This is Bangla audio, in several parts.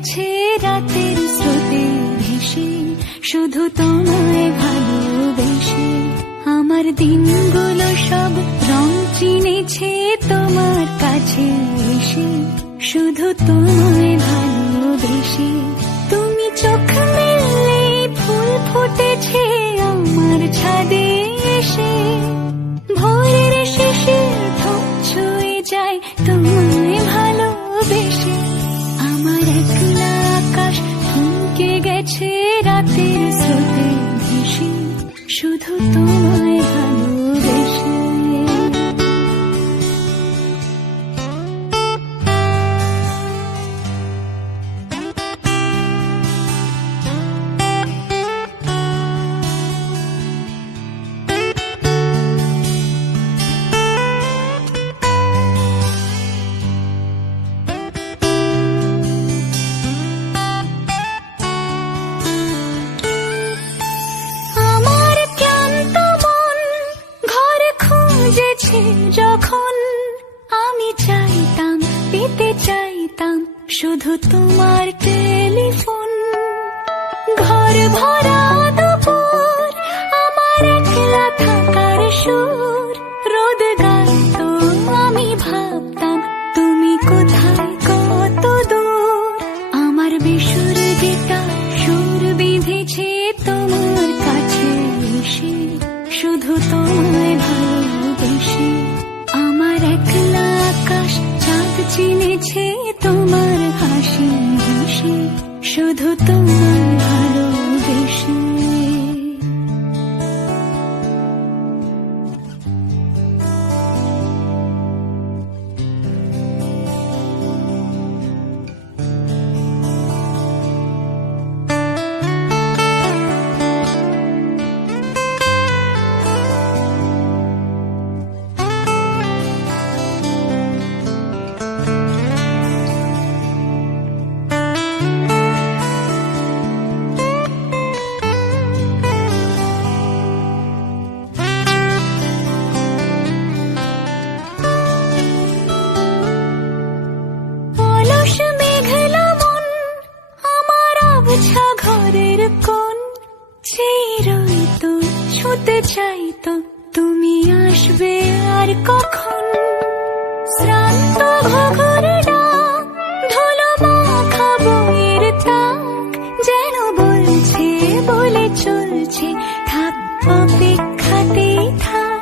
গেছে রাতের স্রোতে ভেসে, শুধু তোমায় ভালোবেসে। আমার দিনগুলো সব রং চিনেছে তোমার কাছে এসে, শুধু তোমায় ভালোবেসে। তুমি চোখ মেললে ফুল ফুটেছে আমার ছাদে এসে, ভোরের শেষের ঢোক ছুঁয়ে যায় তোমায় ভালোবেসে। আমার একলা আকাশ থমকে গেছে রাতের স্রোতে ভেসে, শুধু তোমায় ভালোবেসে। যখন আমি চাইতাম, পেতে চাইতাম শুধু তোমার টেলিফোন। ঘর ভরা দুপুর, আমার একলা থাকার সুর, রোদ গাইতো আমি ভাবতাম তুমি কোথায় কত দূর। আমার বেসুর গিটার সুর বিঁধেছে তোমার কাছে এসে, শুধু তোমায় ভালোবেসে। আমার একলা আকাশ চাঁদ চিনেছে তোমার হাসি হাসি, শুধু তোমায় ভালোবেসে। ঘরের কোণ চিরই তো ছুতে চাইতো তুমি আসবে আর কখন। শ্রান্ত ঘঘর ডাক, ধুলো মাখা বইয়ের তাক, যেন বলছে বলে চলছে থাক অপেক্ষাতেই থাক।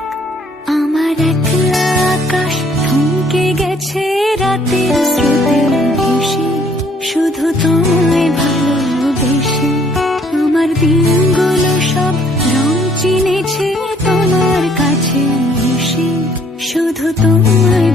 আমার একলা আকাশ থমকে গেছে রাতের স্রোতে ভেসে, শুধু তোমায় ভালোবেসে। আমার দিনগুলো সব রং চিনেছে তোমার কাছে এসে, শুধু তোমায়